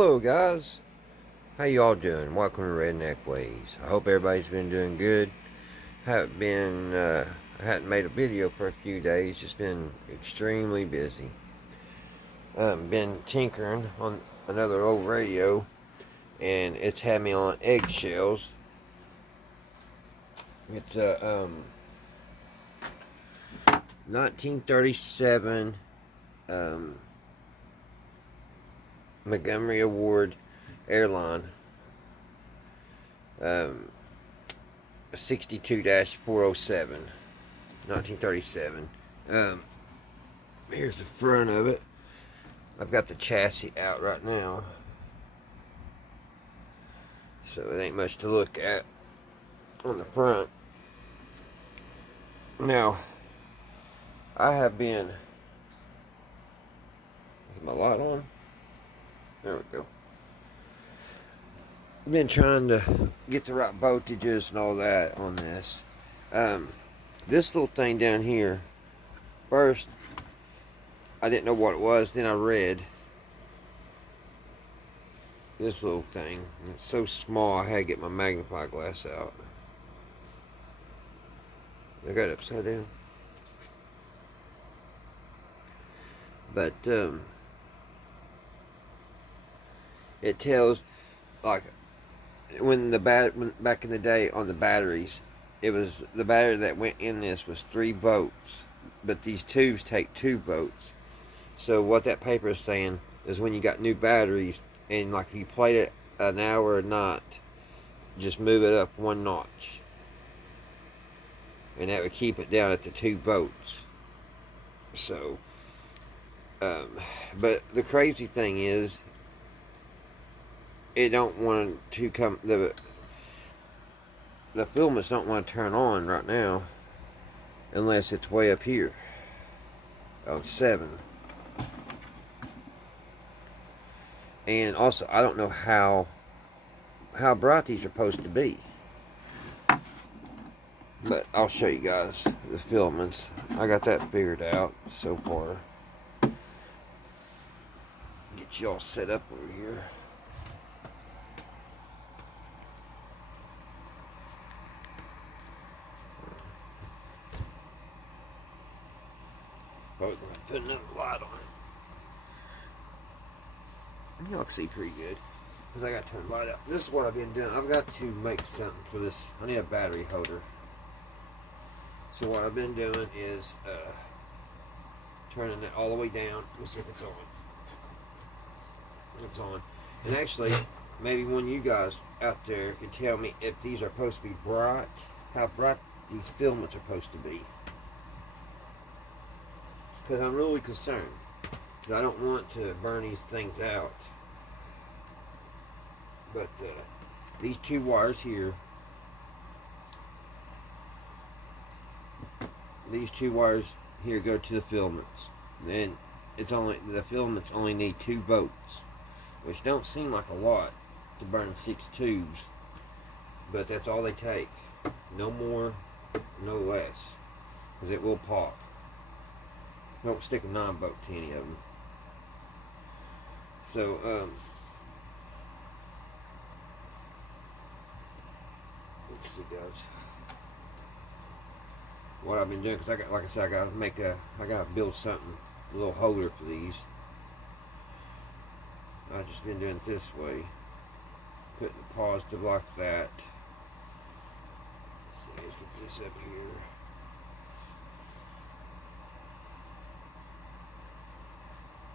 Hello guys, how y'all doing? Welcome to Redneck Ways. I hope everybody's been doing good. I hadn't made a video for a few days. Just been extremely busy. Been tinkering on another old radio, and it's had me on eggshells. It's a 1937 Montgomery Award airline, 62-407, 1937. Here's the front of it. I've got the chassis out right now, so it ain't much to look at on the front. Now, I have been, is my light on? There we go. I've been trying to get the right voltages and all that on this. This little thing down here, first, I didn't know what it was. Then I read this little thing. It's so small, I had to get my magnifying glass out. I got it upside down. But, it tells, like, when back in the day on the batteries, it was the battery that went in this was 3 volts, but these tubes take 2 volts. So what that paper is saying is when you got new batteries and like if you played it an hour or not, just move it up 1 notch, and that would keep it down at the 2 volts. So, but the crazy thing is, it don't want to come, the filaments don't want to turn on right now unless it's way up here on 7. And also, I don't know how bright these are supposed to be, but I'll show you guys the filaments. I got that figured out so far. Get you all set up over here. Probably going to put another light on it. Y'all can see pretty good, because I got to turn the light out. This is what I've been doing. I've got to make something for this. I need a battery holder. So what I've been doing is turning it all the way down. Let's see if it's on. It's on. And actually, maybe one of you guys out there can tell me if these are supposed to be bright, how bright these filaments are supposed to be. Because I'm really concerned, because I don't want to burn these things out. But these 2 wires here, go to the filaments. Then the filaments only need 2 volts, which don't seem like a lot to burn 6 tubes, but that's all they take. No more, no less, because it will pop. Don't stick a 9 volt to any of them. So, let's see, guys. What I've been doing, because like I said, I gotta build something, a little holder for these. I've just been doing it this way, putting the positive like that. Let's see, let's get this up here.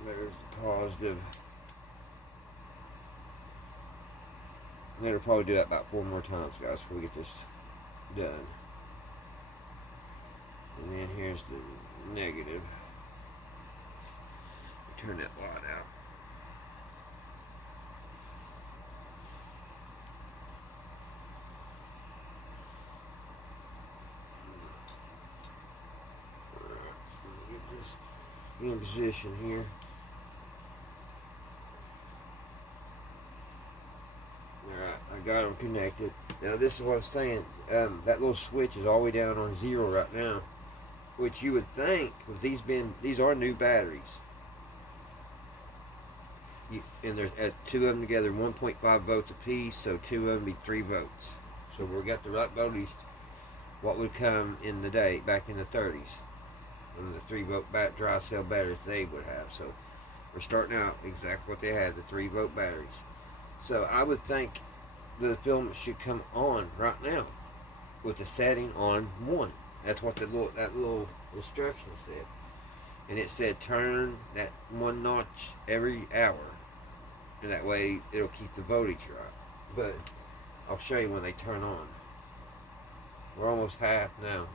There's the positive. I'm going to probably do that about 4 more times, guys, before we get this done. And then here's the negative. Turn that light out. Get this in position here. Alright, I got them connected. Now this is what I'm saying. That little switch is all the way down on 0 right now. Which you would think, with these are new batteries. And there's two of them together, 1.5 votes apiece, so two of them be 3 votes. So we got the right votes. What would come in the day back in the 30s, when the 3-vote dry cell batteries they would have. So we're starting out exactly what they had, the 3-vote batteries. So I would think the film should come on right now with the setting on 1. That's what that little instruction said. And it said turn that 1 notch every hour. And that way it'll keep the voltage right. But I'll show you when they turn on. We're almost half now.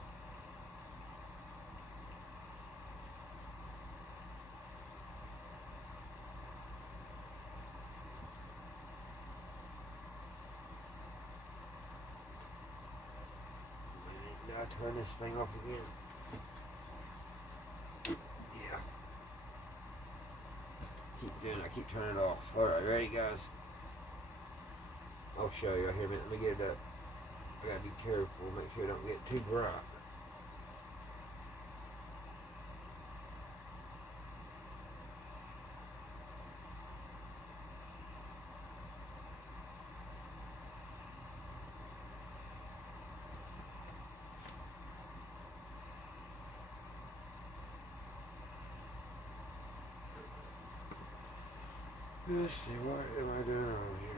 Did I turn this thing off again? Yeah. Keep doing it. I keep turning it off. Alright, ready guys? I'll show you right here a minute. Let me get it up. I gotta be careful, make sure it don't get too bright. Let's see, what am I doing wrong here?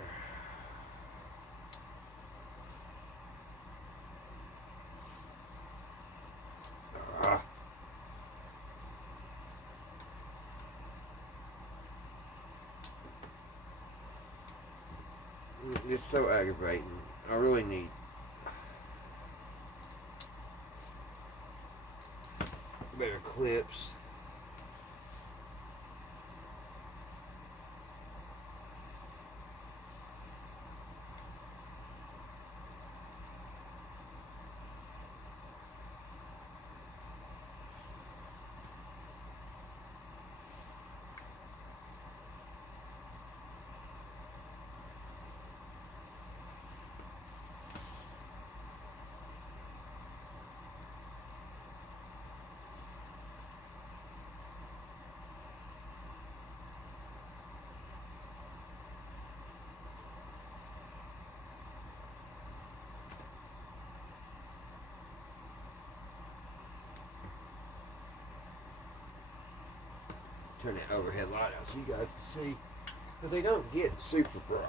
It's so aggravating. I really need better clips. Turn that overhead light out so you guys can see, because they don't get super bright.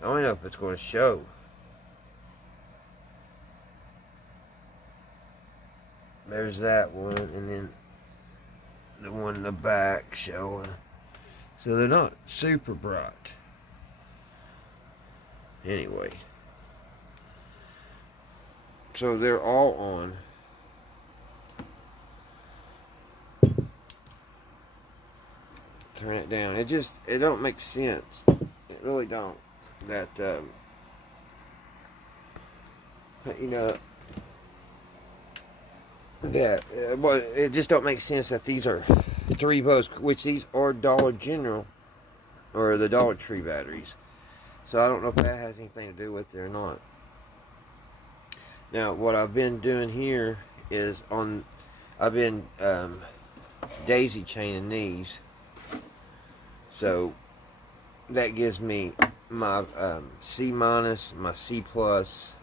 I don't know if it's going to show. There's that one, and then the one in the back showing. So they're not super bright. Anyway, so they're all on. Turn it down. It don't make sense. It really don't. That you know, that well, it just don't make sense that these are 3 volts, which these are Dollar General or the Dollar Tree batteries. So I don't know if that has anything to do with it or not. Now, what I've been doing here is I've been daisy chaining these. So that gives me my C minus, my C plus,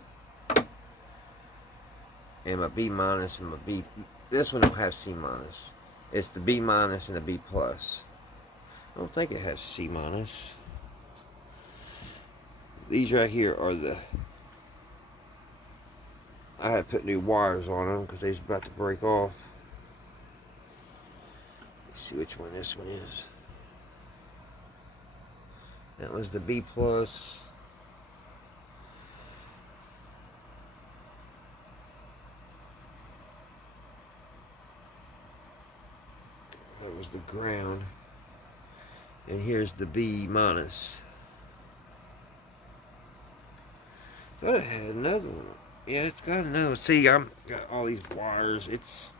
and my B minus, and my B. This one don't have C minus. It's the B minus and the B plus. I don't think it has C minus. These right here are I had put new wires on them because they're about to break off. Let's see which one this one is. That was the B plus. That was the ground. And here's the B minus. Thought it had another one. Yeah, it's got another. See, I've got all these wires. It's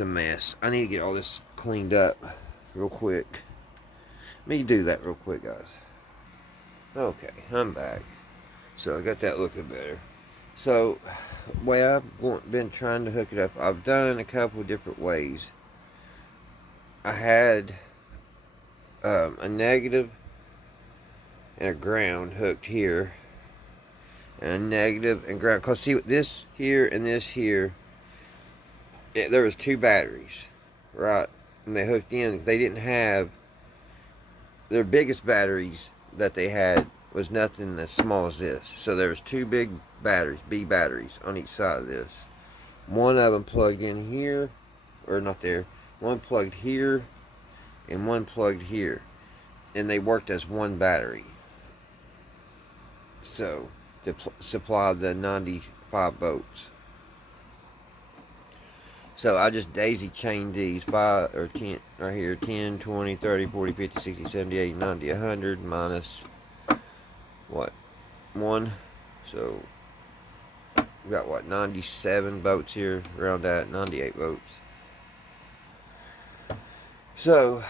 a mess. I need to get all this cleaned up real quick. Let me do that real quick, guys. Okay, I'm back. So I got that looking better. So, way I've been trying to hook it up, I've done it in a couple of different ways. I had a negative and a ground hooked here, and a negative and ground. Cause see, this here and this here, there was two batteries, right? And they hooked in. They didn't have their biggest batteries that they had was nothing as small as this. So there was two big batteries, B batteries, on each side of this. One of them plugged in here, or not there. One plugged here, and one plugged here, and they worked as one battery. So to supply the 95 volts. So I just daisy chained these 5 or 10 right here, 10, 20, 30, 40, 50, 60, 70, 80, 90, 100 minus what? 1. So we got what, 97 volts here, around that, 98 volts. So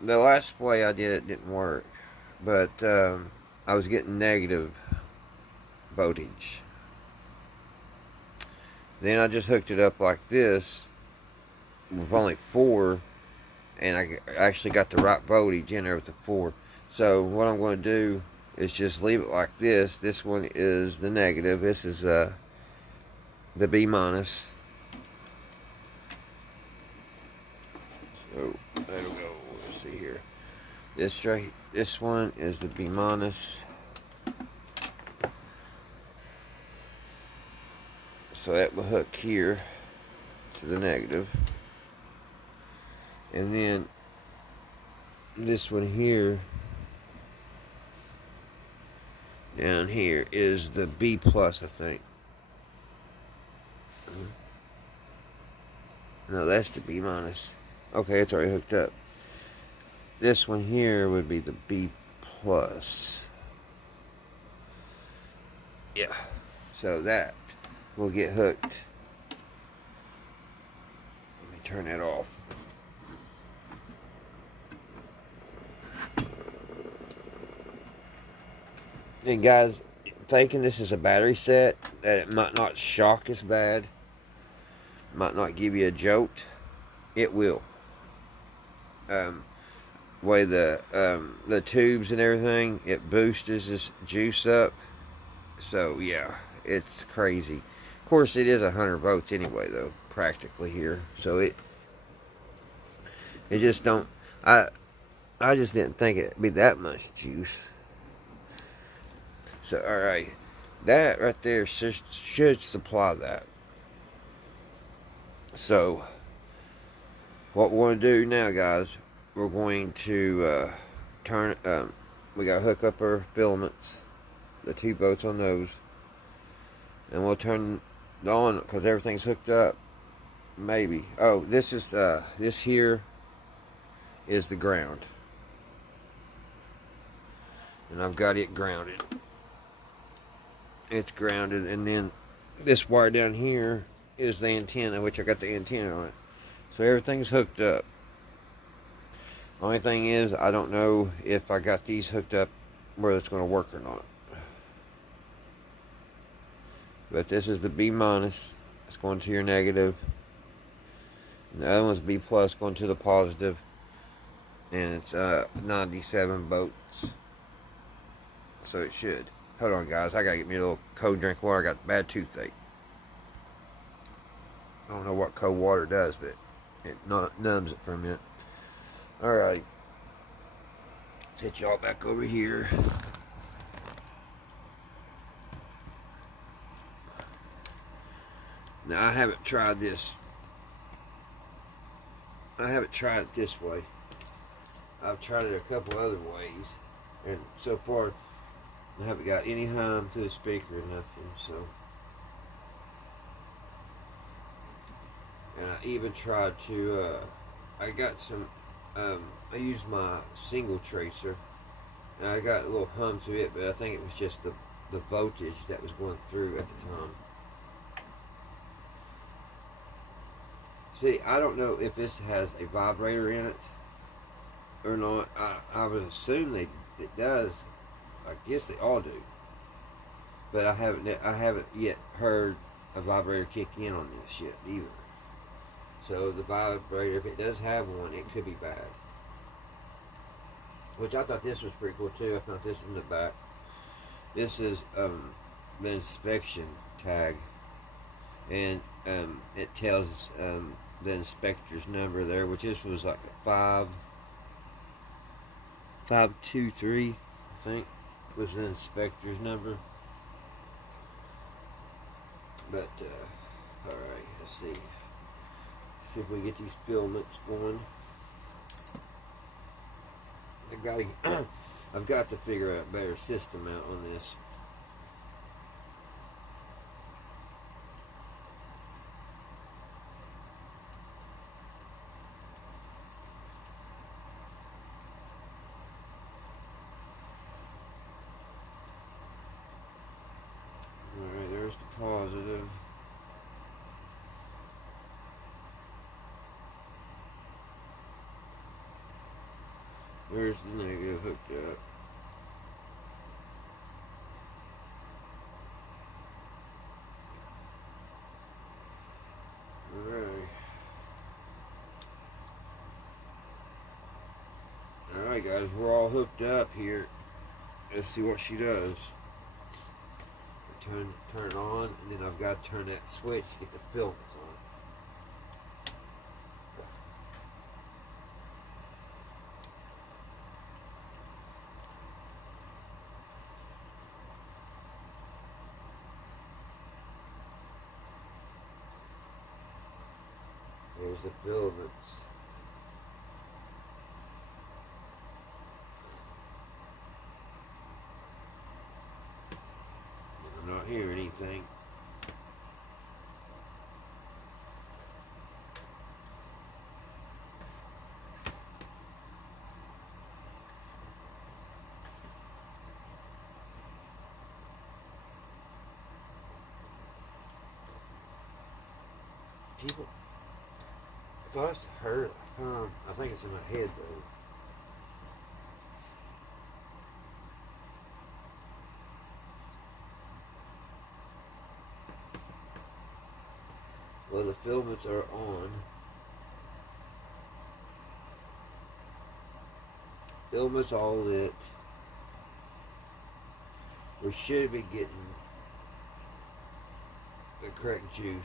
the last way I did it didn't work, but I was getting negative voltage. Then I just hooked it up like this with only 4, and I actually got the right voltage in there with the 4. So what I'm going to do is just leave it like this. This one is the negative. This is the B minus. So that'll go. Let's see here. This one is the B minus. So that will hook here to the negative. And then this one here down here is the B plus, I think. No, that's the B minus. Okay, it's already hooked up. This one here would be the B plus. Yeah. So that will get hooked. Let me turn that off. And guys, thinking this is a battery set, that it might not shock as bad, might not give you a jolt, it will. Way the tubes and everything, it boosts this juice up. So yeah, it's crazy. Of course, it is 100 volts anyway, though, practically here. So it just don't. I just didn't think it'd be that much juice. So all right, that right there should supply that. So what we're going to do now, guys, we're going to turn. We got to hook up our filaments, the 2 bolts on those, and we'll turn on because everything's hooked up. Maybe. Oh, this is this here is the ground, and I've got it grounded. It's grounded, and then this wire down here is the antenna, which I got the antenna on it. So everything's hooked up. Only thing is, I don't know if I got these hooked up whether it's going to work or not. But this is the B minus. It's going to your negative. And the other one's B plus going to the positive. And it's 97 volts. So it should. Hold on, guys. I got to get me a little cold drink of water. I got bad toothache. I don't know what cold water does, but it numbs it for a minute. Alright. Let's hit y'all back over here. Now, I haven't tried this. I haven't tried it this way. I've tried it a couple other ways. And so far, I haven't got any hum through the speaker or nothing, so. And I even tried to, I got some, I used my single tracer, and I got a little hum through it, but I think it was just the voltage that was going through at the time. See, I don't know if this has a vibrator in it or not. I would assume it does. I guess they all do. but I haven't yet heard a vibrator kick in on this yet either. So the vibrator, if it does have one, it could be bad. Which I thought this was pretty cool too. I found this in the back. This is the inspection tag, and it tells the inspector's number there, which this was like a 523, I think, was the inspector's number. But all right, let's see if we can get these filaments going. I've got to figure out a better system out on this. Alright, there's the positive. There's the negative hooked up. Alright. Alright guys, we're all hooked up here. Let's see what she does. Turn it on, and then I've got to turn that switch to get the filaments on. There's the filaments. I'm not hearing anything. People, I thought I heard. I think it's in my head though. Well, the filaments are on. Filaments all lit. We should be getting the correct juice.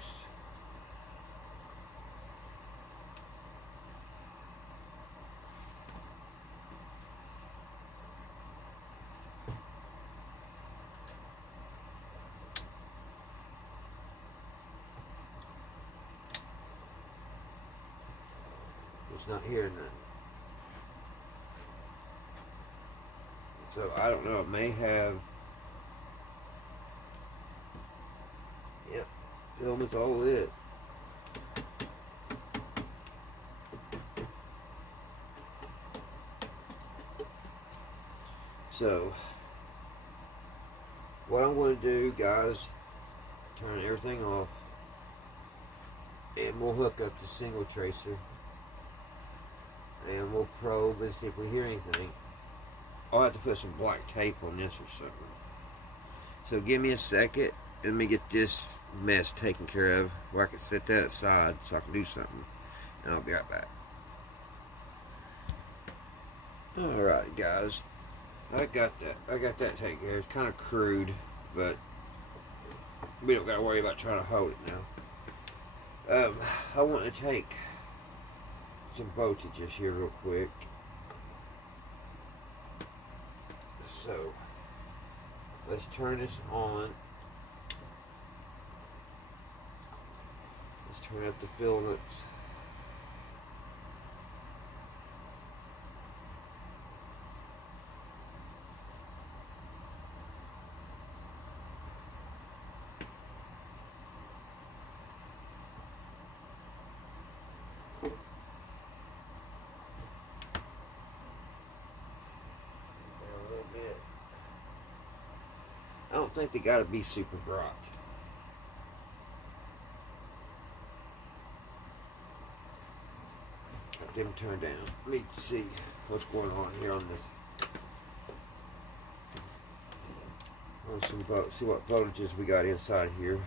It's not hearing nothing. So I don't know, it may have, yep, filament's all lit. So what I'm going to do, guys, turn everything off, and we'll hook up the single tracer, and we'll probe and see if we hear anything. I'll have to put some black tape on this or something. So give me a second. Let me get this mess taken care of where I can set that aside so I can do something. And I'll be right back. Alright guys. I got that taken care of. It's kind of crude, but we don't got to worry about trying to hold it now. I want to take some voltages here real quick. So let's turn this on. Let's turn up the filaments. I don't think they gotta be super bright. Got them turned down. Let me see what's going on here on this. on some boats. See what voltages we got inside here.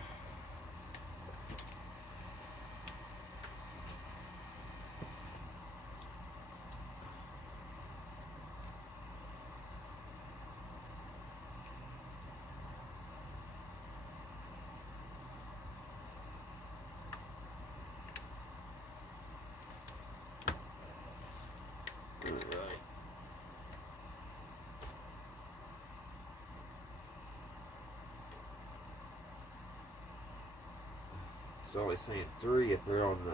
It's always saying 3 if we're on the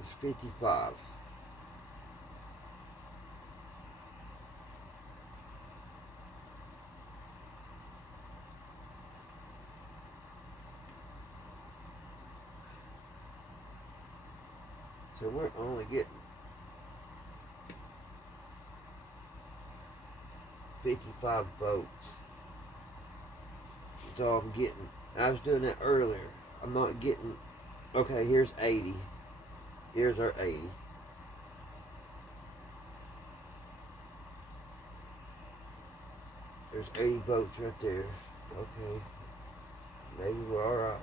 it's 55. So we're only getting 55 volts. That's all I'm getting. I was doing that earlier. I'm not getting. Okay, here's 80. Here's our 80. There's 80 volts right there. Okay. Maybe we're alright.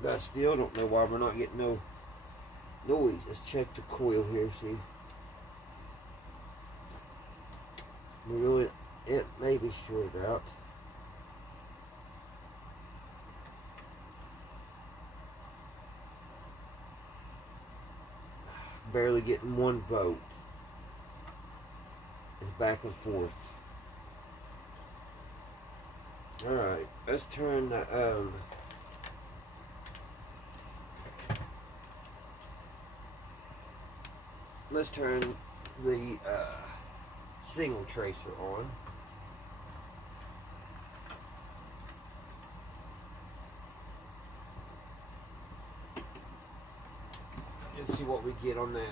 But I still don't know why we're not getting no noise. Let's check the coil here, see. We really, it may be shorted out. Barely getting 1 volt. It's back and forth. Alright, let's turn the let's turn the signal tracer on. Let's see what we get on that.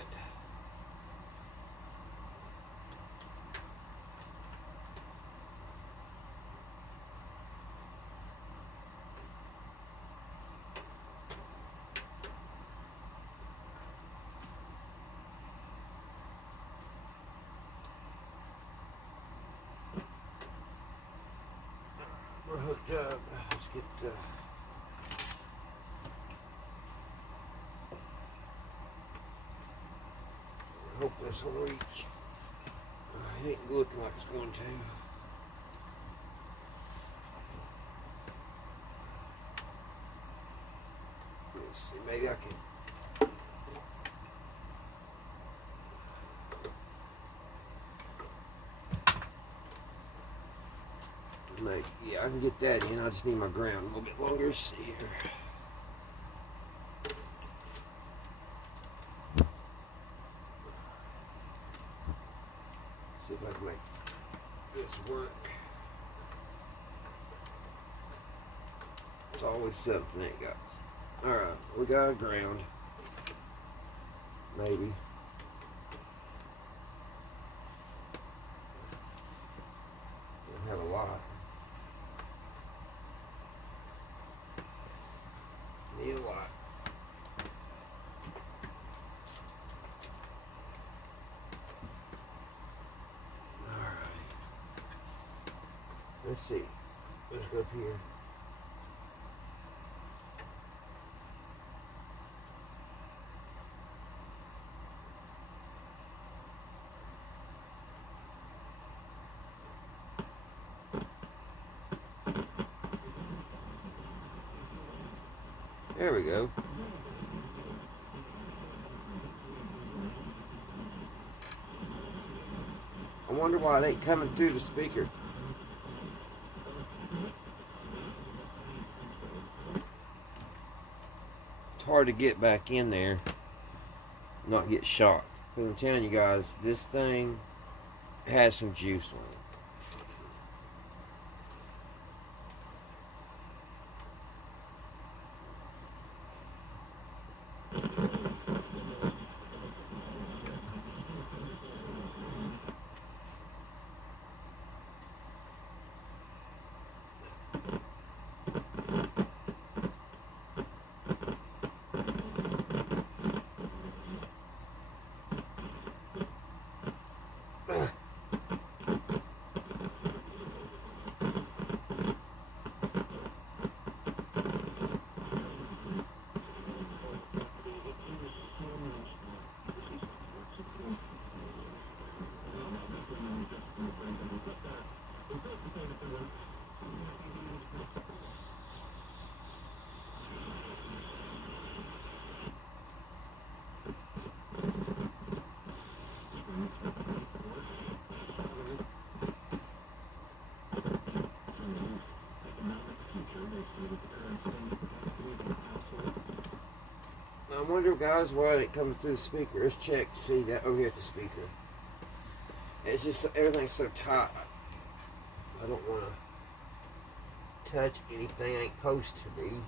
We're hooked up. Let's get hope this will reach. It ain't looking like it's going to. Let's see, maybe I can. Maybe, yeah, I can get that in. I just need my ground a little bit longer. Let's see here. See if I can make this work. It's always something, ain't guys. Alright, we got a ground. Maybe. Don't have a lot. Need a lot. Alright. Let's see. Let's go up here. There we go. I wonder why it ain't coming through the speaker. It's hard to get back in there, not get shocked. But I'm telling you guys, this thing has some juice on it. I wonder, guys, why it comes through the speaker. Let's check to see that over here at the speaker. It's just everything's so tight. I don't want to touch anything ain't supposed to be.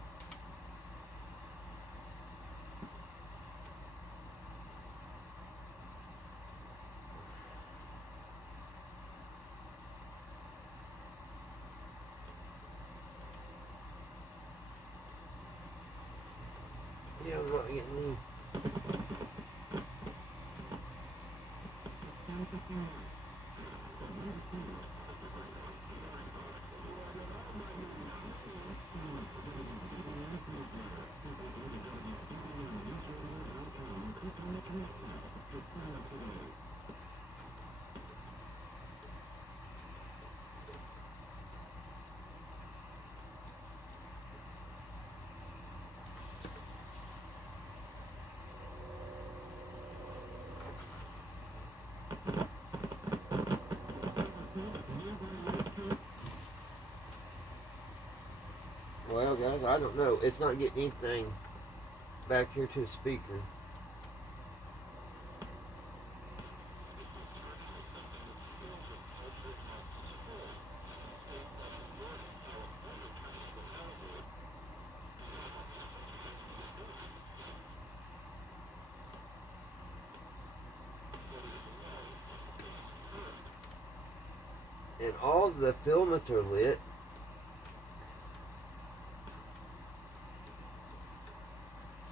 Yeah, I'm not getting any. Well, guys, I don't know. It's not getting anything back here to the speaker. And all the filaments are lit.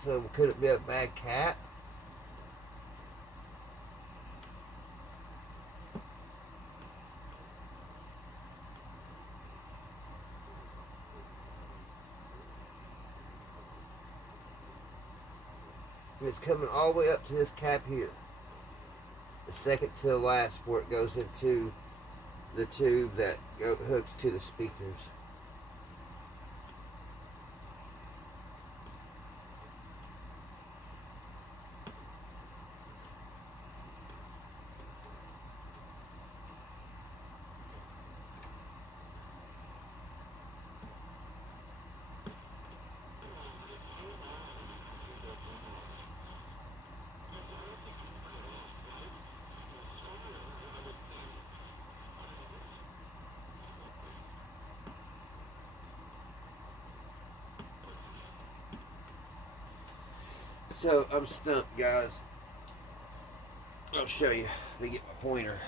So could it be a bad cap? It's coming all the way up to this cap here. The second to the last where it goes into the tube that hooks to the speakers. So I'm stumped, guys. I'll show you. Let me get my pointer.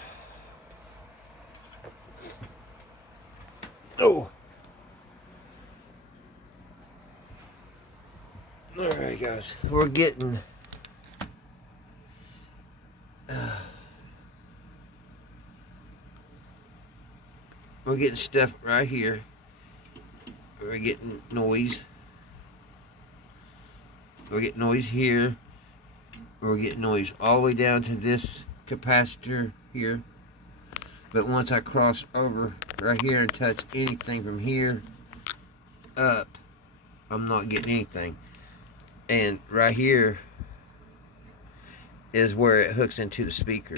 Oh. Alright, guys. We're getting stuff right here. We're getting noise. We're getting noise here. We're getting noise all the way down to this capacitor here. But once I cross over right here and touch anything from here up, I'm not getting anything. And right here is where it hooks into the speaker.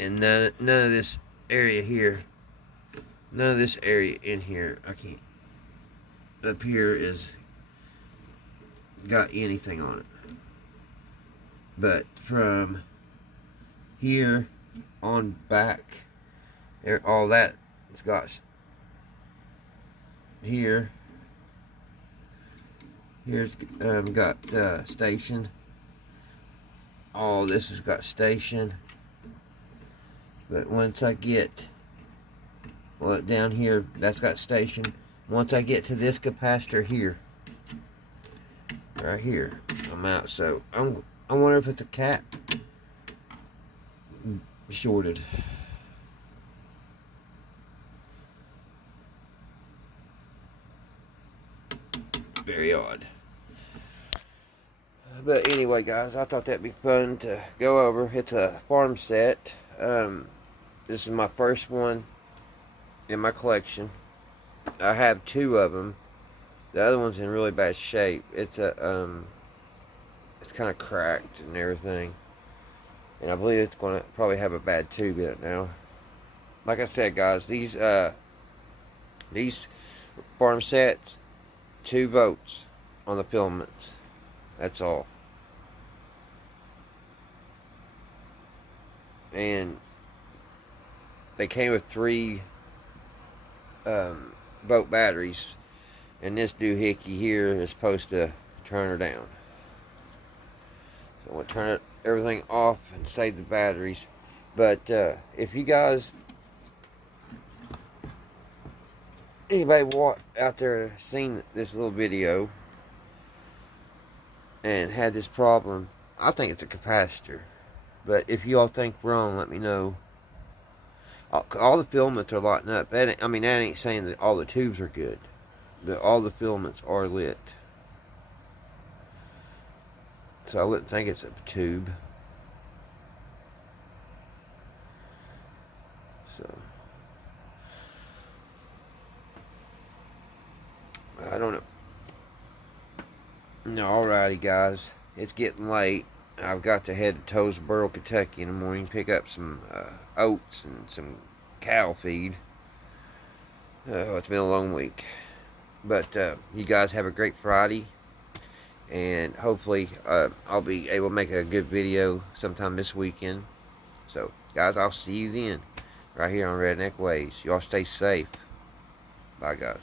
And none of this area here, none of this area in here, I can't. Up here is got anything on it, but from here on back, all that it's got here. Here's got station. All this has got station, but once I get down here, that's got station. Once I get to this capacitor here, right here, I'm out. So I wonder if it's a cap shorted. Very odd. But anyway, guys, I thought that'd be fun to go over. It's a farm set. This is my first one in my collection. I have two of them. The other one's in really bad shape. It's it's kind of cracked and everything, and I believe it's going to probably have a bad tube in it now. Like I said, guys, these farm sets, 2 volts, on the filaments. That's all. And they came with 3 boat batteries, and this doohickey here is supposed to turn her down. So I'm going to turn everything off and save the batteries. But if you guys, anybody out there seen this little video and had this problem, I think it's a capacitor. But if you all think wrong, let me know. All the filaments are lighting up. That ain't saying that all the tubes are good. But all the filaments are lit. So I wouldn't think it's a tube. So I don't know. No, alrighty guys. It's getting late. I've got to head to Toesboro, Kentucky in the morning, pick up some oats and some cow feed. It's been a long week. But you guys have a great Friday. And hopefully I'll be able to make a good video sometime this weekend. So, guys, I'll see you then. Right here on Redneck Ways. Y'all stay safe. Bye, guys.